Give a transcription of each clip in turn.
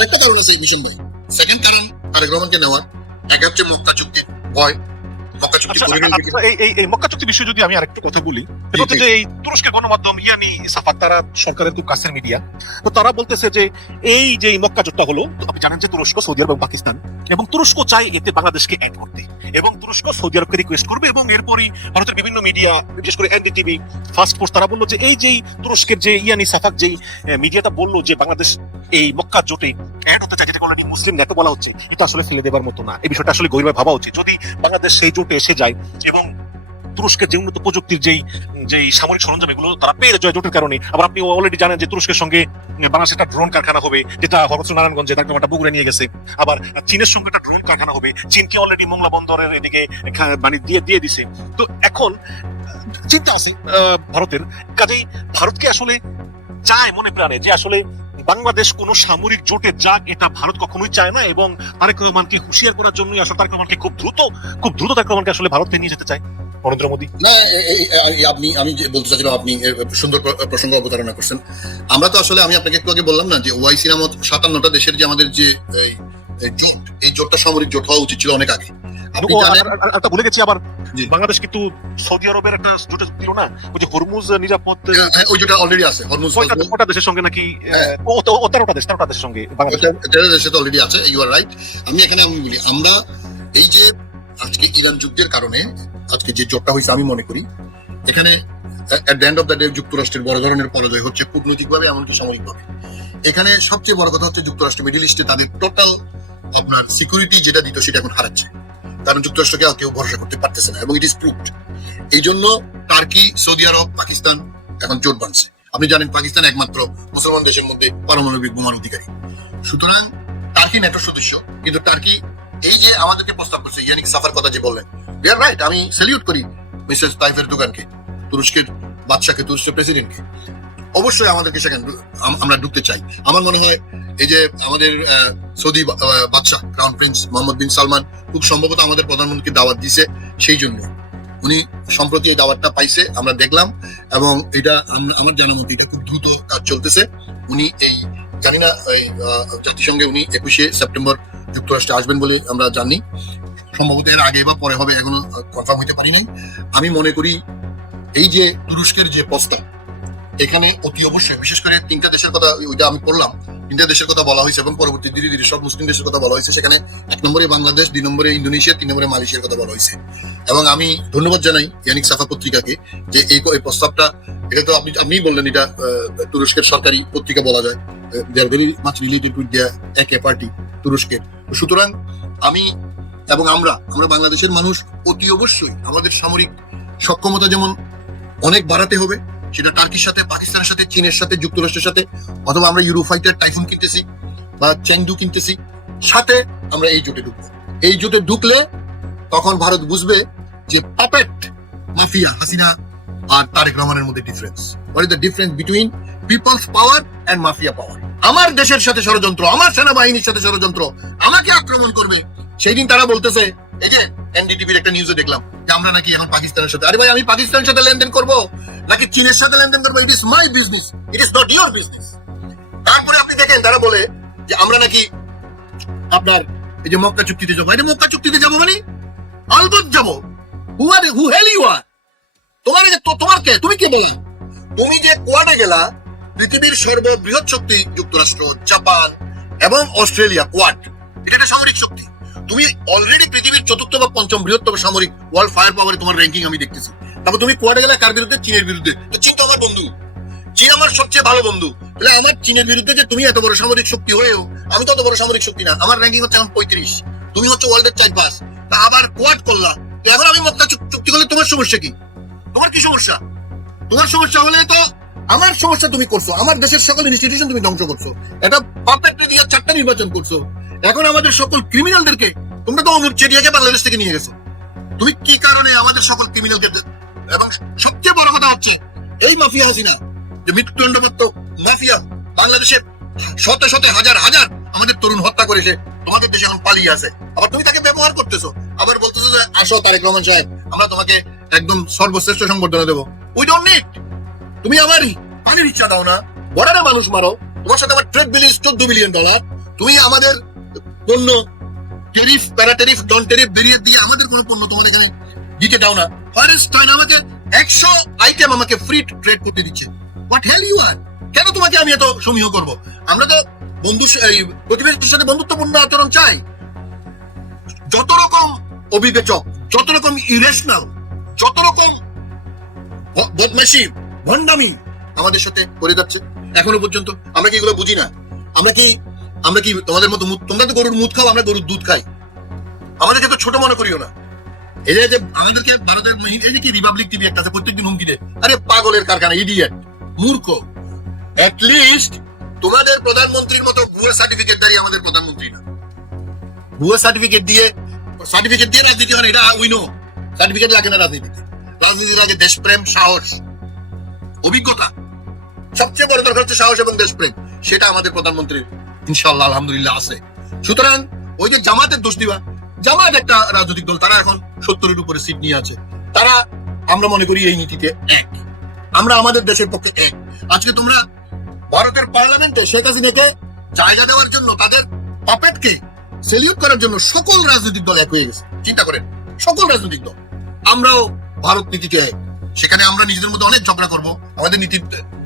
আরেকটা কারণ আছে মিশন ভাই। সেকেন্ড কারণ তারেক রহমানকে নেওয়ার, এক হচ্ছে মক্কা চুক্তির ভয়। মক্কা চুক্তি এই মক্কা চুক্তি বিষয়ে যদি আমি আরেকটু কথা বলি, সেটা হচ্ছে যে এই তুরস্কের গণমাধ্যম ইয়ানি সাফাক, তারা সরকারের খুব কাছের মিডিয়া, তো তারা বলতেছে যে এই যে মক্কা জোটটা হলো, আপনি জানেন যে তুরস্ক, সৌদি আরব এবং পাকিস্তান, এবং তুরস্ক চাই এতে বাংলাদেশকে অ্যাড করতে, এবং তুরস্ক সৌদি আরবকে রিকোয়েস্ট করবে, এবং এরপরই ভারতের বিভিন্ন মিডিয়া, বিশেষ করে এনডিটিভি, ফাস্ট পোস্ট, তারা বললো যে এই যেই তুরস্কের যে ইয়ানি সাফাক যেই মিডিয়াটা বললো যে বাংলাদেশ এই মক্কা জোটে অ্যাড হতে চায়, যেটাকে অলরেডি মুসলিম নেটো বলা হচ্ছে, এটা আসলে ফেলে দেবার মতো না। এই বিষয়টা আসলে গভীরভাবে ভাবা উচিত। যদি বাংলাদেশ সেই জোটে এসে যায় এবং তুরস্কের যে উন্নত প্রযুক্তির যেই সামরিক সরঞ্জাম এগুলো তারা পেয়ে যায় জোটের কারণে, আবার আপনি অলরেডি জানেন যে তুরস্কের সঙ্গে বাংলাদেশের একটা ড্রোন কারখানা হবে, যেটা হরগোছ নারায়ণগঞ্জে তার একটা বগুড়া নিয়ে গেছে। আবার চীনের সঙ্গে একটা ড্রোন কারখানা হবে, চীনকে অলরেডি মোংলা বন্দরের এদিকে মানে দিয়ে দিছে। তো এখন চিন্তা আছে ভারতের, কাজেই ভারতকে আসলে চায় মনে প্রাণে যে আসলে বাংলাদেশ কোন সামরিক জোটে যাক, এটা ভারত কখনোই চায় না, এবং তারেক রহমানকে হুঁশিয়ার করার জন্যই আসলে তারেক রহমানকে খুব দ্রুত তারেক রহমানকে আসলে ভারতকে নিয়ে যেতে চায় নরেন্দ্র মোদী। না, আমি যে বলতে চাচ্ছিলাম, আপনি সুন্দর প্রসঙ্গ অবতারণা করছেন। আমরা তো আসলে, আমি আপনাকে একটু আগে বললাম না যে ওআইসি নামক 57টা দেশের যে আমাদের যে জোট, এই জোটটা সামরিক জোট হওয়া উচিত ছিল অনেক আগে। ভুলে গেছি আবার, বাংলাদেশ কিন্তু সৌদি আরবের একটা জোটে ছিল না, ওই যে হরমুজ নিরাপদ, ওই জোটটা অলরেডি আছে। হরমুজ ওটা দেশের সঙ্গে নাকি 13টা দেশের সঙ্গে দেশে তো অলরেডি আছে। You are right. আমি বলি, আমরা এই যে আজকে ইরান যুদ্ধের কারণে আজকে যে জোটটা হয়েছে, আমি মনে করি এখানে at the end of the day যুক্তরাষ্ট্রের বড় ধরনের পরাজয় হচ্ছে, কূটনৈতিকভাবে এমনকি সামরিকভাবে। এখানে সবচেয়ে বড় কথা হচ্ছে যুক্তরাষ্ট্র মিডল ইস্টে তাদের টোটাল আপনার সিকিউরিটি যেটা দিত সেটা এখন হারাচ্ছে, কারণ যুক্তরাষ্ট্রকে কেউ ভরসা করতে পারতেছে না, এবং ইট ইজ প্রুভড। এই জন্য টার্কি, সৌদি আরব, পাকিস্তান এখন জোট বাঁধছে। আপনি জানেন পাকিস্তান একমাত্র মুসলমান দেশের মধ্যে পারমাণবিক বোমার অধিকারী। সুতরাং টার্কি ন্যাটোর সদস্য, কিন্তু টার্কি এই যে আমাদেরকে প্রস্তাব করছে, ইয়ানিক সাফার কথা যে বললেন, দে আর রাইট। আমি স্যালিউট করি মিসেস তাইফ এরদোগানকে, তুরস্কের বাদশাকে, তুরস্কের প্রেসিডেন্টকে। অবশ্যই আমাদেরকে সেখানে আমরা ঢুকতে চাই। আমার মনে হয় এই যে আমাদের সৌদি বাদশাহ ক্রাউন প্রিন্স মোহাম্মদ বিন সালমান খুব সম্ভবত আমাদের প্রধানমন্ত্রীকে দাওয়াত দিছে, সেই জন্য উনি সম্প্রতি এই দাওয়াতটা পাইছে, আমরা দেখলাম, এবং এটা আমার জানা মতে এটা খুব দ্রুত কাজ চলতেছে। উনি এই জানি না এই জাতিসংঘে উনি 21শে সেপ্টেম্বর যুক্তরাষ্ট্রে আসবেন বলে আমরা জানি, সম্ভবত এর আগে বা পরে হবে, এখনো কনফার্ম হইতে পারি নাই। আমি মনে করি এই যে তুরস্কের যে প্রস্তাব, এখানে অতি অবশ্যই বিশেষ করে 3টা দেশের কথা, ওইটা আমি পড়লাম, 3টা দেশের কথা বলা হয়েছে, এবং পরবর্তী ধীরে ধীরে সব মুসলিম দেশের কথা বলা হয়েছে। সেখানে 1 নম্বরে বাংলাদেশ, 2 নম্বরে ইন্দোনেশিয়া, 3 নম্বরে মালয়েশিয়ার কথা বলা হয়েছে। এবং আমি ধন্যবাদ জানাই ইয়ানিক সাফা পত্রিকাকে যে এই প্রস্তাবটা, এটা তো আপনি বললেন, এটা তুরস্কের সরকারি পত্রিকা বলা যায়, they are very much related with the AK party তুরস্কের। সুতরাং আমি এবং আমরা বাংলাদেশের মানুষ অতি অবশ্যই আমাদের সামরিক সক্ষমতা যেমন অনেক বাড়াতে হবে, সেটা টার্কির সাথে, পাকিস্তানের সাথে, চীনের সাথে, যুক্তরাষ্ট্রের সাথে, অথবা আমরা ইউরোফাইটার টাইফুন কিনতেছি বা চ্যাংডু কিনতেছি, সাথে আমরা এই জোটে ঢুকবো। এই জোটে ঢুকলে তখন ভারত বুঝবে যে পাপেট মাফিয়া হাসিনা আর তারেক রহমানের মধ্যে difference. What is the difference between people's power and mafia power? আমার দেশের সাথে ষড়যন্ত্র, আমার সেনাবাহিনীর সাথে ষড়যন্ত্র, আমাকে আক্রমণ করবে। সেই দিন তারা বলতেছে, এই যে এনডিটিভির একটা নিউজে দেখলাম যে আমরা নাকি এখন পাকিস্তানের সাথে, আরে ভাই, আমি পাকিস্তানের সাথে লেনদেন করবো নাকি চীনের সাথে লেনদেন করবো? ইট is my business, it is not your business. তারপরে আপনি দেখেন তারা বলে যে আমরা নাকি আপনার এই যে মক্কা চুক্তিতে যাবো। এটা মক্কা চুক্তিতে যাবো মানে আলবত যাবো। হু হেল ইউ আর? তোমার কে? তুমি কে বলা? তুমি যে কোয়াডে গেলা, পৃথিবীর সর্ববৃহৎ শক্তি যুক্তরাষ্ট্র, জাপান এবং অস্ট্রেলিয়া, কোয়াড, এটা একটা সামরিক শক্তি। তুমি অলরেডি পৃথিবীর 4র্থ বা 5ম বৃহত্তম সামরিক ওয়ার্ল্ড ফায়ার পাওয়ারে তোমার র্যাঙ্কিং আমি দেখতেছি। তারপর তুমি কোয়াডে গেলে কার বিরুদ্ধে? চীনের বিরুদ্ধে। তো চীন তো আমার বন্ধু, চীন আমার সবচেয়ে ভালো বন্ধু। তাহলে আমার চীনের বিরুদ্ধে যে তুমি এত বড় সামরিক শক্তি হয়েও আমি তো অত বড় সামরিক শক্তি না, আমার র্যাঙ্কিং হচ্ছে এখন 35, তুমি হচ্ছে ওয়ার্ল্ডের 4-5, তা আবার কোয়াড করলা। এখন আমি মক্কা চুক্তি করলে তোমার সমস্যা কি? তোমার কি সমস্যা? তোমার সমস্যা হলে তো আমার সমস্যা তুমি করছো, আমার দেশের সকল ইনস্টিটিউশন তুমি ধ্বংস করছো, এটা পারফেক্টলি দিয়ে 4টা নির্বাচন করছো। এখন আমাদের সকল ক্রিমিনালদেরকে তোমরা তো অনুচ্ছেদ বাংলাদেশ থেকে নিয়ে গেছো। তুমি কি কারণে আমাদের সকল ক্রিমিনালকে, এবং সবচেয়ে বড় কথা হচ্ছে এই মাফিয়া হাসিনা যে মৃত্যুদণ্ডপ্রাপ্ত মাফিয়া বাংলাদেশে শত শত হাজার হাজার আমাদের তরুণ হত্যা করেছে, তোমাদের দেশে এখন পালিয়ে আছে। আবার তুমি তাকে ব্যবহার করতেছো, আবার বলতেছো যে আসো তারেক রহমান সাহেব, আমরা তোমাকে একদম সর্বশ্রেষ্ঠ সংবর্ধনা দেবো। We don't need. তুমি আমার পানির ইচ্ছা দাও না, বর্ডারে মানুষ মারো, তোমার সাথে আমার ট্রেড বিল $14 বিলিয়ন, তুমি আমাদের পণ্য টেরিফ, প্যারাটেরিফ, নন টেরিফ ব্যারিয়ার দিয়ে আমাদের কোনো পণ্য তোমার এখানে দিতে দাও না। আমাকে 100 আইটেম আমাকে ফ্রি ট্রেড করতে দিচ্ছে। What hell you are? কেন তোমাকে আমি এত সমীহ করব? আমরা তো প্রতিবেশীর সাথে বন্ধুত্বপূর্ণ আচরণ চাই। যত রকম অবিবেচক, যত রকম ইরেশনাল, যত রকম বদমাশি, ভণ্ডামি আমাদের সাথে করে যাচ্ছে এখনো পর্যন্ত, আমরা কি এগুলো বুঝি না? আমরা কি তোমাদের মতো তোমরা তো গরুর মুদ খাও, আমরা গরুর দুধ খাই। আমাদেরকে তো ছোট মনে করিও না। এই যে আমাদেরকে ভারতের এই যে কি রিপাবলিক টিভি একটা আছে প্রত্যেকদিন হুমকি দেয়, আরে পাগলের কারখানা, ইডিয়েট, মূর্খ। লিস্ট তোমাদের প্রধানমন্ত্রীর মতো ভুয়া সার্টিফিকেট দাঁড়িয়ে আমাদের প্রধানমন্ত্রী না। ভুয়া সার্টিফিকেট দিয়ে রাজনীতি হয় না, এটা উই নো। সার্টিফিকেট লাগে না রাজনীতিতে। রাজনীতি লাগে দেশপ্রেম, সাহস, অভিজ্ঞতা। সবচেয়ে বড় দরকার হচ্ছে সাহস এবং দেশপ্রেম। সেটা আমাদের প্রধানমন্ত্রীর ইনশাআল্লাহ আলহামদুলিল্লাহ আছে। সুতরাং ওই যে জামাতের দোষ দিবা, জামাত একটা রাজনৈতিক দল, তারা এখন 70-এর উপরে সিট নিয়ে আছে। তারা, আমরা মনে করি এই নীতিতে এক, আমরা আমাদের দেশের পক্ষে এক। আজকে তোমরা ভারতের পার্লামেন্টে শেখ হাসিনাকে জায়গা দেওয়ার জন্য, তাদের পাপেটকে সেলিউট করার জন্য সকল রাজনৈতিক দল এক হয়ে গেছে। চিন্তা করেন, সকল রাজনৈতিক দল। আমরাও ভারত নীতিতে এক। সেখানে আমরা নিজেদের মধ্যে অনেক ঝগড়া করবো, আমাদের নীতি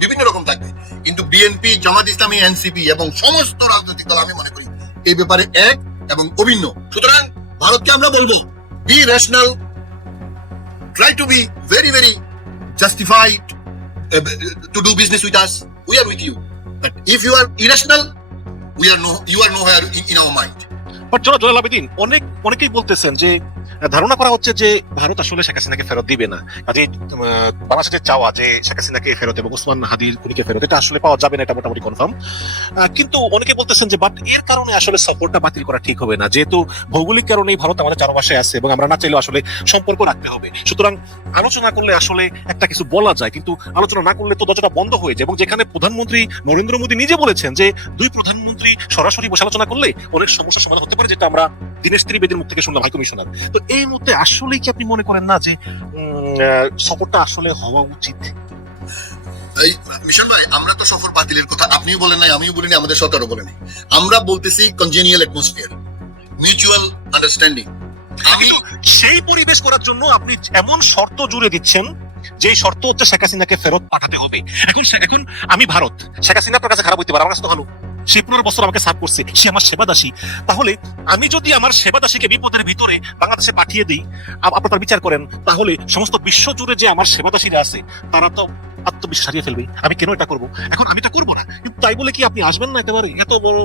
বিভিন্ন রকম থাকবে, কিন্তু বিএনপি, জামাত ইসলামী, এনসিপি এবং সমস্ত রাজনৈতিক দল আমি মনে করি এই ব্যাপারে এক এবং অভিন্ন। সুতরাং ভারতকে আমরা বলবো, be rational, try to be very very justified to do business with us. We are with you, but if you are irrational, you are nowhere in our mind. But জনাব আবেদীন, অনেকেই বলতেছেন যে ধারণা করা হচ্ছে যে ভারত আসলে শেখ হাসিনাকে ফেরত দিবে না। কাজে বাংলাদেশের চাওয়া যে শেখ হাসিনাকে ফেরত এবং ওসমান হাদির খুনিকে ফেরত, এটা আসলে পাওয়া যাবে না, এটা মোটামুটি কনফার্ম। কিন্তু অনেকে বলতেছেন যে বাট এর কারণে আসলে সফরটা বাতিল করা ঠিক হবে না, যেহেতু ভৌগোলিক কারণেই ভারত আমাদের চারপাশে আছে এবং আমরা না চাইলেও আসলে সম্পর্ক রাখতে হবে। সুতরাং আলোচনা করলে আসলে একটা কিছু বলা যায়, কিন্তু আলোচনা না করলে তো দরজাটা বন্ধ হয়ে যায়। এবং যেখানে প্রধানমন্ত্রী নরেন্দ্র মোদী নিজে বলেছেন যে দুই প্রধানমন্ত্রী সরাসরি বসে আলোচনা করলে অনেক সমস্যার সমাধান হতে পারে, যেটা আমরা দীনেশ ত্রিবেদীর মুখ থেকে শুনলাম, হাই কমিশনার। তো এই মুহূর্তে আসলেই কি আপনি মনে করেন না যে সফরটা আসলে হওয়া উচিত? এই মিশন ভাই, আমরা তো সফর বাতিলের কথা আপনিও বলেন নাই, আমিও বলিনি, আমাদের সরকারও বলে নাই। আমরা বলতেছি কনজেনিয়াল অ্যাটমসফিয়ার, মিউচুয়াল আন্ডারস্ট্যান্ডিং। আমি সেই পরিবেশ করার জন্য আপনি এমন শর্ত জুড়ে দিচ্ছেন যে শর্ত হচ্ছে শেখ হাসিনাকে ফেরত পাঠাতে হবে। এখন আমি ভারত, শেখ হাসিনা আপনার কাছে খারাপ হইতে পারে, আমার কাছে তো ভালো। সে 15 বছর আমাকে সার্ভ করছে, সে আমার সেবাদাসী। তাহলে আমি যদি আমার সেবাদাসীকে বিপদের ভিতরে বাংলাদেশে পাঠিয়ে দিই, আপনারা বিচার করেন, তাহলে সমস্ত বিশ্ব জুড়ে যে আমার সেবাদাসীরা আছে তারা তো আত্মবিশ্বাস হারিয়ে ফেলবে। আমি কেন এটা করবো? এখন আমি তো করবো না, কিন্তু তাই বলে কি আপনি আসবেন না একেবারে? এত বড়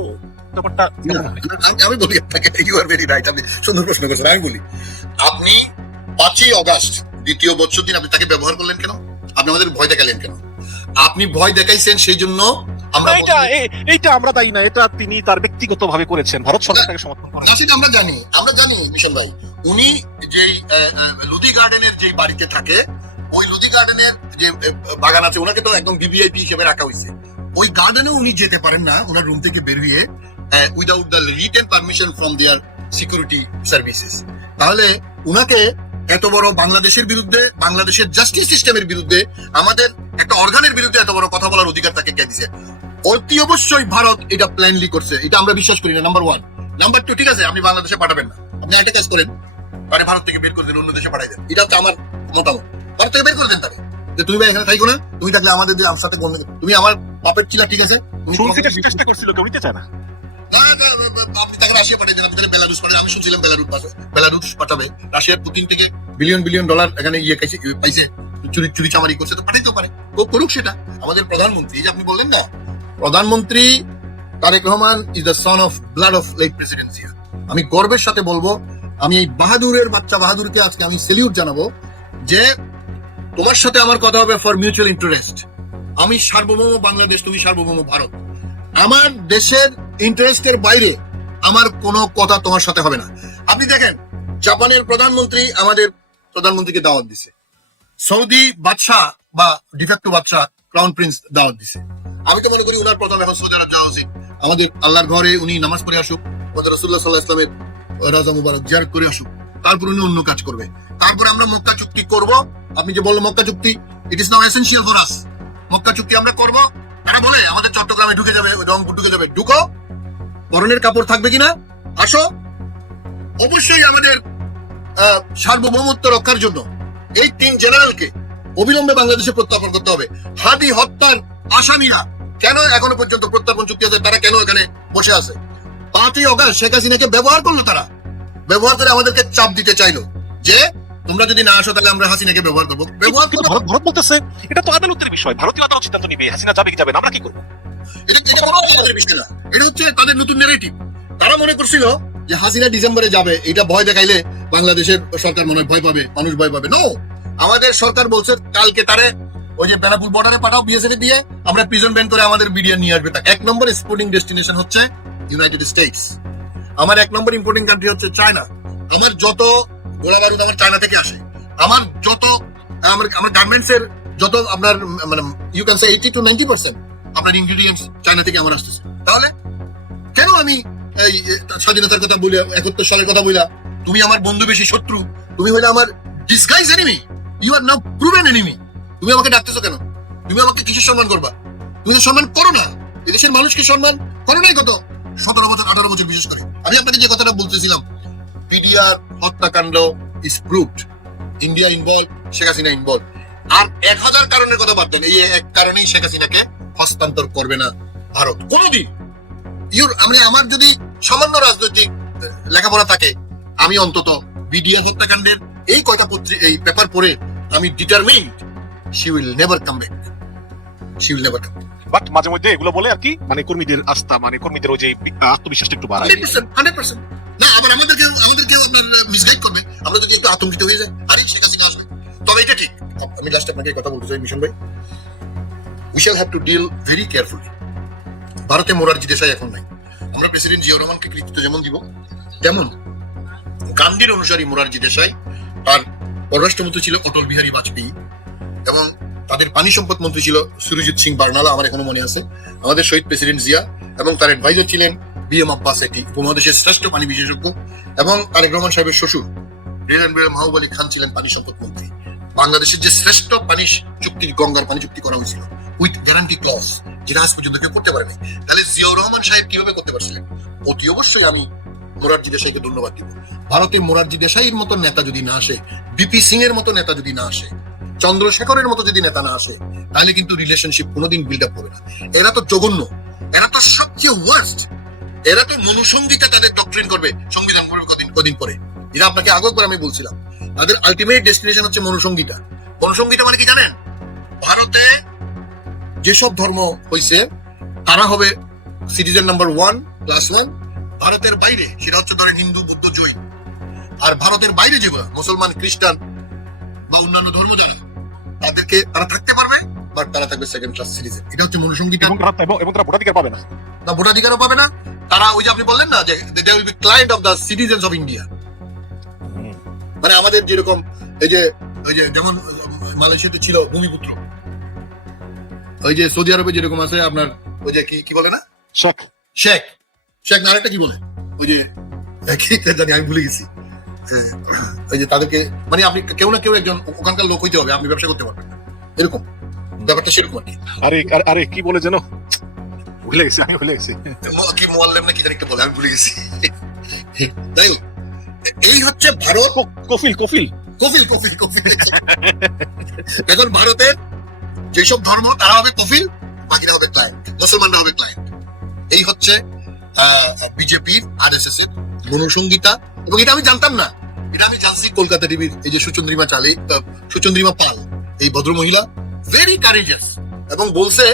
ব্যাপারটা আমি বলি আপনাকে, ইউ আর ভেরি রাইট, আপনি সুন্দর প্রশ্ন করেছেন। আমি বলি, আপনি 5ই অগাস্ট দ্বিতীয় বছর দিন আপনি তাকে ব্যবহার করলেন কেন? আপনি আমাদের ভয় দেখালেন কেন? আপনি ভয় দেখাইছেন, সেই জন্য এইটা আমরা দায়ী না, এটা তিনি তার ব্যক্তিগত ভাবে করেছেন, ভারত সরকার তাকে সমর্থন করে। সেটা আমরা জানি মিশন ভাই। উনি যেই লুদি গার্ডেনের যে বাড়িতে থাকে, ওই লুদি গার্ডেনের যে বাগান আছে, ওনাকে তো একদম ভিভিআইপি হিসেবে রাখা হয়েছে। ওই গার্ডেনে উনি যেতে পারেন না ওনার রুম থেকে বেরিয়ে, without the written permission from their security services. তাহলে উনাকে এত বড় বাংলাদেশের বিরুদ্ধে, বাংলাদেশের জাস্টিস সিস্টেমের বিরুদ্ধে, আমাদের একটা অর্গানের বিরুদ্ধে এত বড় কথা বলার অধিকার তাকে কে দিছে? অতি অবশ্যই ভারত এটা প্ল্যানলি করছে, এটা আমরা বিশ্বাস করি না। নাম্বার 1। নাম্বার 2, ঠিক আছে, আপনি বাংলাদেশে পাঠাবেন না, আপনি একটা কাজ করেন, মানে ভারত থেকে বের করে দেন, অন্য দেশে পাঠাই দেন। এটা হচ্ছে আমার মতামত। ভারত থেকে বের করে দেন তাকে, যে তুমি এখানে থাকো না, তুমি থাকলে আমাদের আমার সাথে তুমি আমার বাপের ছিল, ঠিক আছে। চেষ্টা করছিল, কেউ নিতে চায় না। আপনি তাকে রাশিয়া পাঠিয়ে দেন, আপনি তাহলে বেলারুস পাঠাবেন। আমি শুনছিলাম বেলারুস পাঠাবে। রাশিয়ার পুতিন থেকে বিলিয়ন ডলার এখানে পাইছে, চুরি চামারি করছে, তো পাঠাইতে পারে, করুক সেটা। আমাদের প্রধানমন্ত্রী, যে আপনি বললেন না, প্রধানমন্ত্রী Tarique Rahman is the son of blood of late president Zia. আমি গর্বের সাথে বলবো, আমি এই বাহাদুরের বাচ্চা বাহাদুরকে আজকে আমি সেলিউট জানাবো, যে তোমার সাথে আমার কথা হবে ফর মিউচুয়াল ইন্টারেস্ট। আমি সার্বভৌম বাংলাদেশ, তুমি সার্বভৌম ভারত। আমার দেশের ইন্টারেস্টের বাইরে আমার কোনো কথা তোমার সাথে হবে না। আপনি দেখেন, জাপানের প্রধানমন্ত্রী আমাদের প্রধানমন্ত্রীকে দাওয়াত দিছে, সৌদি বাদশাহ বা ডিফেক্টো বাদশাহ ক্রাউন প্রিন্স দাওয়াত দিছে। আমি তো মনে করি উনার প্রথম এখন সৌদি আরব যাওয়া উচিত। আমাদের আল্লাহর ঘরে উনি নামাজ পড়ে আসুক, রাসূলুল্লাহ সাল্লাল্লাহু আলাইহি ওয়াসাল্লামের রাজা মুবারক জিয়ারত করে আসুক, তারপর উনি অন্য কাজ করবে। তারপর আমরা মক্কা চুক্তি করব। আপনি যে বললেন মক্কা চুক্তি, it is now essential for us. Mecca চুক্তি আমরা করব। তারা বলে আমাদের চট্টগ্রামে ঢুকে যাবে, রংপুর ঢুকে যাবে, ঢুকো, পরনের কাপড় থাকবে কিনা? আসো, অবশ্যই আমাদের সার্বভৌমত্ব রক্ষার জন্য এই 3 জেনারেলকে অবিলম্বে বাংলাদেশে প্রত্যার্পণ করতে হবে। হাদি হত্যার আসামিরা কেন এখনো পর্যন্ত প্রত্যার্পণ চুক্তি আছে, তারা কেন এখানে বসে আছে? 5ই অগস্ট শেখ হাসিনাকে ব্যবহার করলো, তারা ব্যবহার করে আমাদেরকে চাপ দিতে চাইলো যে তোমরা যদি না আসো তাহলে আমরা হাসিনাকে ব্যবহার করবো। ব্যবহার কিন্তু ভারত বলতেছে এটা তো আদালতের বিষয়, ভারতীয় আদালত সিদ্ধান্ত নিবে হাসিনা যাবে কি যাবে না, আমরা কি করবো? এটা কোনো আমাদের বিষয় না, এটা হচ্ছে তাদের নতুন নেগেটিভ। তারা মনে করছিল যে হাসিনা ডিসেম্বরে যাবে, এটা ভয় দেখাইলে বাংলাদেশের সরকার মনে হয় ভয় পাবে, মানুষ ভয় পাবে। নো, আমাদের সরকার বলছে কালকে তারে ওই যে বেনাপুর বর্ডারে পাঠাও, বিএসএফ দিয়ে আমরা প্রিজন ব্যান করে আমাদের বিডিআর নিয়ে আসবে। 1 নম্বর এক্সপোর্টিং ডেস্টিনেশন হচ্ছে ইউনাইটেড স্টেটস, আমার 1 নম্বর ইম্পোর্টিং কান্ট্রি হচ্ছে চায়না। আমার যত গোলা বারুদ আমার চায়না থেকে আসে, আমার যত আমার গার্মেন্টস এর যত আপনার মানে ইউ ক্যান সে 80 to 90% আপনার ইনগ্রেডিয়েন্টস চায়না থেকে আমার আসতেছে। তাহলে কেন আমি এই স্বাধীনতার কথা বলি, 71 সালের কথা বলি, তুমি আমার বন্ধু বেশি শত্রু, তুমি হলে আমার disguise enemy, you are now proven enemy. তুমি আমাকে ডাকতেছো কেন? তুমি আমাকে কিসের সম্মান করবা? তুমি তো সম্মান করো না, এদেশের মানুষকে সম্মান করো নাই গত 17 বছর 18 বছর। বিশেষ করে আমি আপনাকে যে কথাটা বলতেছিলাম, বিডিআর হত্যাকাণ্ড is proved, India involve, Sheikh Hasina involve. আর 1000 কারণের কথা বাদ দেন, এই এক কারণেই শেখ হাসিনাকে হস্তান্তর করবে না ভারত কোনোদিন। আমার যদি সামান্য রাজনৈতিক লেখাপড়া থাকে, আমি অন্তত বিডিআর হত্যাকাণ্ডের এই কয়টা এই পেপার পড়ে আমি determined she will never come back, she will never come back. But মাঝে মধ্যে এগুলো বলে আর কি, মানে কর্মীদের আস্থা, মানে কর্মীদের ওই যে আত্মবিশ্বাসটা একটু বাড়ায়। 100%। না, আবার আমাদেরকে আপনার মিসগাইড করবে, আমরা যদি একটু আতঙ্কিত হয়ে যাই, আরে শেখ হাসিনা আসবে। তবে এটা ঠিক, আমি লাস্ট আপনাকে কথা বলতে চাই মিশন ভাই, we shall have to deal very carefully. ভারতে মোরারজি দেশাই এখন নাই, আমরা প্রেসিডেন্ট জিয়াউর রহমানকে কৃতিত্ব যেমন দিব, তেমন গান্ধীর অনুসারী মোরারজি দেশাই, তার পররাষ্ট্রমন্ত্রী ছিল অটল বিহারী বাজপেয়ী, এবং তাদের পানি সম্পদ মন্ত্রী ছিল সুরজিৎ সিং বার্নালা, আমার এখনো মনে আছে, আমাদের শহীদ প্রেসিডেন্ট জিয়া, এবং তার অ্যাডভাইজার ছিলেন বিএম আব্বাস এটি, উপমহাদেশের শ্রেষ্ঠ পানি বিশেষজ্ঞ, এবং তারেক রহমান সাহেবের শ্বশুর মাহবুব আলী খান ছিলেন পানি সম্পদ মন্ত্রী। বাংলাদেশের যে শ্রেষ্ঠ পানি চুক্তি, গঙ্গার পানি চুক্তি করা হয়েছিল উইথ গ্যারান্টি ক্লজ, যেটা আজ পর্যন্ত কেউ করতে পারেনি, তাহলে জিয়াউর রহমান সাহেব কিভাবে করতে পারছিলেন? অতি অবশ্যই আমি মোরারজি দেশাইকে ধন্যবাদ দিব। ভারতে মোরারজি দেশাইয়ের মতো নেতা যদি না আসে, বিপি সিং এর মতো নেতা যদি না আসে, চন্দ্রশেখরের মতো যদি নেতা না আসে, তাহলে কিন্তু রিলেশনশিপ কোনোদিন বিল্ড আপ হবে না। এরা তো জঘন্য, এরা তো সবচেয়ে ওয়ার্স্ট, এরা তো মনুসংগীতা তাদের ডক্ট্রিন করবে সংবিধান কদিন পরে। এটা আপনাকে আগে একবার আমি বলছিলাম, তাদের আলটিমেট ডেস্টিনেশন হচ্ছে মনুসংগীতা। মনুসংগীতা মানে কি জানেন? ভারতে যেসব ধর্ম হয়েছে তারা হবে সিটিজেন নাম্বার 1+1, ভারতের বাইরে সেটা হচ্ছে ধরেন হিন্দু, বৌদ্ধ, জৈন। আর ভারতের বাইরে যেগুলো মুসলমান, খ্রিস্টান বা অন্যান্য ধর্ম যারা, তাদেরকে তারা থাকতে পারবে, বাট তারা থাকবে সেকেন্ড ক্লাস সিটিজেন। এটা হচ্ছে মনুসংগীতা। এবং তারা ভোটাধিকার পাবে না, ভোটাধিকারও পাবে না তারা। ওই যে আপনি বললেন না যে they will be client of the citizens of India. মানে আমাদের যেরকম এই যে যেমন মালয়েশিয়াতে ছিল ভূমিপুত্র, ওই যে সৌদি আরবে যেরকম আছে আপনার ওই যে কি বলে না, শেখ শেখ না, আরেকটা কি বলে ওই যে কি জানি আমি ভুলে গেছি। ওই যে তাদেরকে মানে আপনি কেউ না কেউ একজন ওখানকার লোক হইতে হবে, আপনি ব্যবসা করতে পারবেন না, এরকম ব্যাপারটা সেরকম আর কি। আরে কি বলে যেন ভুলে গেছি, আমি ভুলে গেছি কি মোয়াল্লেম না কি জানি একটা বলে, আমি ভুলে গেছি। তাই এই হচ্ছে ভারত। কফিল এখন ভারতের যেসব ধর্ম তারা হবে কফিল, বাকিরা হবে ক্লায়েন্ট, মুসলমানরা হবে ক্লায়েন্ট। এই হচ্ছে বিজেপির আরএসএস এর মনুসংগীতা। এবং এটা আমি জানতাম না, এটা আমি জানছি কলকাতা টিভির এই যে সুচন্দ্রিমা পাল, এই ভদ্রমহিলা ভেরি কারেজিয়াস, এবং বলছে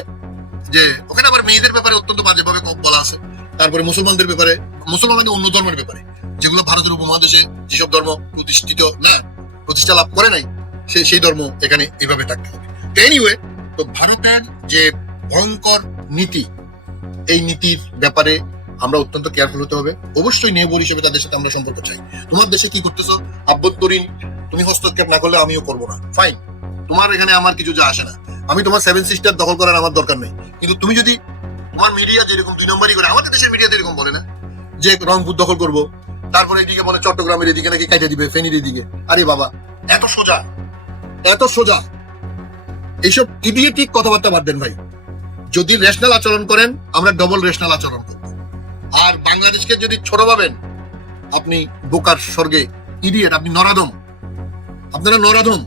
যে ওখানে আবার মেয়েদের ব্যাপারে অত্যন্ত বাজেভাবে বলা আছে। তারপরে মুসলমানদের ব্যাপারে, মুসলমান মানে অন্য ধর্মের ব্যাপারে, যেগুলো ভারতের উপমহাদেশে যেসব ধর্ম প্রতিষ্ঠা লাভ করে নাই, সেই ধর্ম এখানে এভাবে থাকতে হবে। এনিওয়ে, তো ভারতের যে ভয়ঙ্কর নীতি, এই নীতির ব্যাপারে আমরা অত্যন্ত কেয়ারফুল হতে হবে। অবশ্যই নেবর হিসেবে তাদের সাথে আমরা সম্পর্ক চাই। তোমার দেশে কি করতেছো আভ্যন্তরীণ তুমি হস্তক্ষেপ না করলে আমিও করবো না, ফাইন, তোমার এখানে আমার কিছু যা আসে না। আমি তোমার 7 সিস্টার দখল করার আমার দরকার নেই। কিন্তু তুমি যদি তোমার মিডিয়া যেরকম 2 নম্বরই করে, আমাদের দেশের মিডিয়া এরকম বলে না যে রংপুর দখল করবো, তারপরে এদিকে বলে চট্টগ্রামের এদিকে নাকি কাইটা দিবে, ফেনীর এদিকে। আরে বাবা, এত সোজা এইসব ইডিয়েটিক কথাবার্তা বাদ দেন ভাই। যদি রেশনাল আচরণ করেন, আমরা ডবল রেশনাল আচরণ করবো। আর বাংলাদেশকে যদি ছোট ভাবেন, আপনি বোকার স্বর্গে, ইডিয়েট, আপনি নরাদম, আপনারা নরাদম।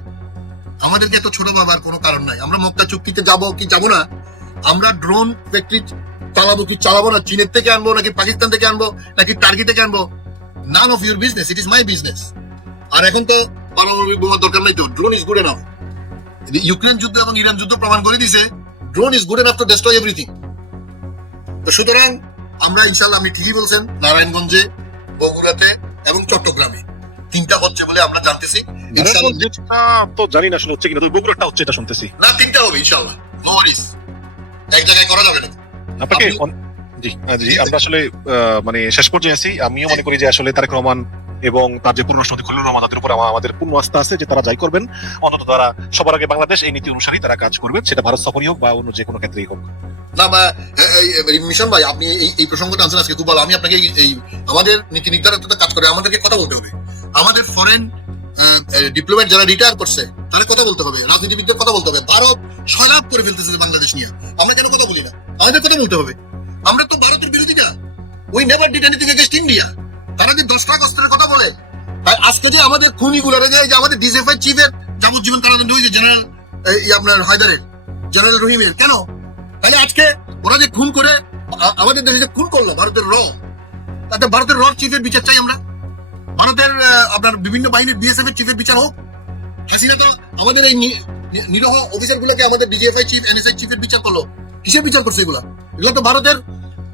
আমাদেরকে এত ছোট ভাবার কোনো কারণ নাই। আমরা মক্কা চুক্তিতে যাব কি যাব না, আমরা ড্রোন ফ্যাক্টরি চালাবো কি চালাবো না, চীনের থেকে আনবো নাকি পাকিস্তান থেকে আনবো নাকি টার্কি থেকে আনবো, none of your business, it is my business. আর এখন তো পারমাণবিক বোমার দরকার নাই তো, drone is good enough. Ukraine যুদ্ধ এবং ইরান যুদ্ধ প্রমাণ করে দিয়েছে drone is good enough to destroy everything. তো সুতরাং আমরা ইনশাআল্লাহ, আপনি ঠিকই বলছেন, নারায়ণগঞ্জে, বগুড়াতে এবং চট্টগ্রামে 3টা হচ্ছে বলে আমরা জানতেছি। ইনশাআল্লাহ যেটা তো জানি না আসলে হচ্ছে কিনা, তবে বগুড়াটা হচ্ছে এটা শুনতেছি। না, 3টা হবে ইনশাআল্লাহ, নো ওয়ারিস। এক জায়গায় করা যাবে না। আপনাকে জি জি, আমরা আসলে মানে শেষ পর্যায়ে আছি। আমিও মনে করি যে আসলে তারেক রহমান এবং তার যে পূর্ণ রাষ্ট্রপতি খলিলুর রহমান, তাদের উপর আমাদের পূর্ণ আস্থা আছে যে তারা যাই করবেন, অন্তত তারা সবার আগে বাংলাদেশ এই নীতি অনুসারেই তারা কাজ করবেন, সেটা ভারত সফরই হোক বা অন্য যে কোনো ক্ষেত্রেই হোক। না, মিশন ভাই, আপনি এই প্রসঙ্গটা আনছেন আজকে খুব ভালো। আমি আপনাকে এই আমাদের নীতি নির্ধারকতা কাজ করে আমাদেরকে কথা বলতে হবে। আমাদের ফরেন ডিপ্লোমেট যারা রিটায়ার করছে তাদের কথা বলতে হবে, রাজনীতিবিদদের কথা বলতে হবে। ভারত সয়লাভ করে ফেলতেছে বাংলাদেশ নিয়ে, আমরা কেন কথা বলি না? আমাদের কথা বলতে হবে। আমরা তো ভারতের বিরোধী না, we never did anything against India. তারা যে 10 লাখ অস্ত্রের কথা বলে, তাই আজকে যে আমাদের খুনিগুলোর যে আমাদের ডিজিএফআই চিফের যাবজ্জীবন কারাদণ্ড হয়েছে, জেনারেল আপনার হায়দারের, জেনারেল রহিমের, কেন? তাহলে আজকে ওরা যে খুন করে আমাদের দেশে যে খুন করলো ভারতের তাতে ভারতের চিফের বিচার চাই আমরা। ভারতের আপনার বিভিন্ন বাহিনীর বিএসএফ এর চিফের বিচার হোক। হাসিনা তো আমাদের এই নিরহ অফিসার গুলোকে আমাদের ডিজিএফআই চিফ, এনএসআই চিফের বিচার করলো। কিসের বিচার করছে এগুলা? এগুলো তো ভারতের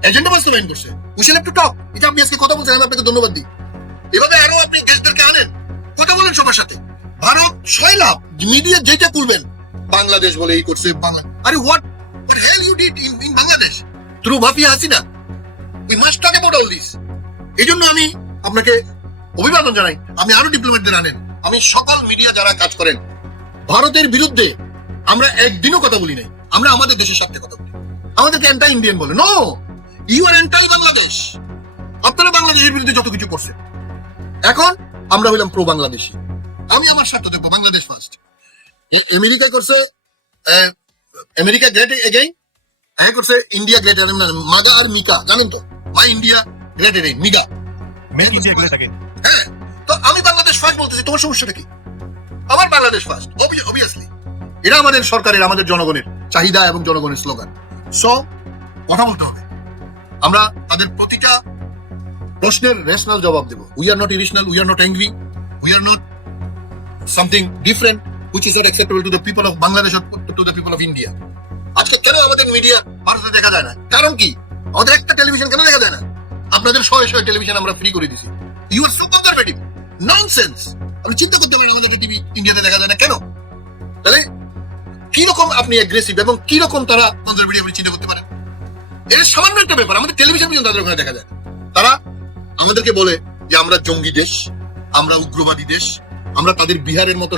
এজেন্ডা বাস্তবায়ন করছে। We shall have to talk. এটা আপনি আজকে কথা বলছেন, আমি আপনাকে ধন্যবাদ দিই। এভাবে আরো আপনি দেশদেরকে আনেন, কথা বলেন সবার সাথে। ভারত সয়লাভ, মিডিয়া যেটা করবেন, বাংলাদেশ বলে এই করছে, বাংলা, আরে what hell you did in Bangladesh through Mafia Hasina? We must talk about all this. এই জন্য আমি আপনাকে অভিবাদন জানাই। আমি আরো ডিপ্লোমেটদের আনেন। আমি সকল মিডিয়া যারা কাজ করেন, ভারতের বিরুদ্ধে আমরা একদিনও কথা বলি নাই। আমরা আমাদের দেশের সাথে কথা বলি। আমাদেরকে অ্যান্টি ইন্ডিয়ান বলে। No, you are anti Bangladesh. আপনারা বাংলাদেশের বিরুদ্ধে যত কিছু করছেন, এখন আমরা হইলাম প্রো বাংলাদেশি। আমি আমার স্বার্থ দেখবো, বাংলাদেশ ফার্স্ট। আমেরিকা করছে, আমেরিকা গ্রেট এগেইন, করছে ইন্ডিয়া গ্রেট, মাগা আর মিকা, জানেন তো, my India great again, MIGA, make India great again. হ্যাঁ, তো আমি বাংলাদেশ ফার্স্ট বলতেছি, তোমার সমস্যাটা কি? আমার বাংলাদেশ ফার্স্ট, অবভিয়াসলি। এটা আমাদের সরকারের, আমাদের জনগণের চাহিদা এবং জনগণের স্লোগান। সো কথা বলতে হবে, আমরা তাদের প্রতিটা প্রশ্নের রেশনাল জবাব দেব। We are not irrational, we are not angry, we are not something different which is not acceptable to the people of Bangladesh or to the people of India. আজকে কেন আমাদের মিডিয়া ভারতে দেখা যায় না? কারণ কি? আমাদের একটা টেলিভিশন কেন দেখা যায় না? আপনাদের শয়ে টেলিভিশন আমরা ফ্রি করে দিছি। You are so conservative, nonsense. আপনি চিন্তা করতে পারেন আমাদেরকে টিভি ইন্ডিয়াতে দেখা যায় না কেন? তাহলে কি রকম আপনি অ্যাগ্রেসিভ এবং কি রকম তারা কনজারভেটিভ, আপনি চিন্তা করতে পারেন? এটা সামান্য একটা ব্যাপার। আমাদের টেলিভিশন পর্যন্ত তাদের ওখানে দেখা যায়। তারা আমাদেরকে বলে যে আমরা জঙ্গি দেশ, আমরা উগ্রবাদী দেশ, আমরা তাদের বিহারের মতো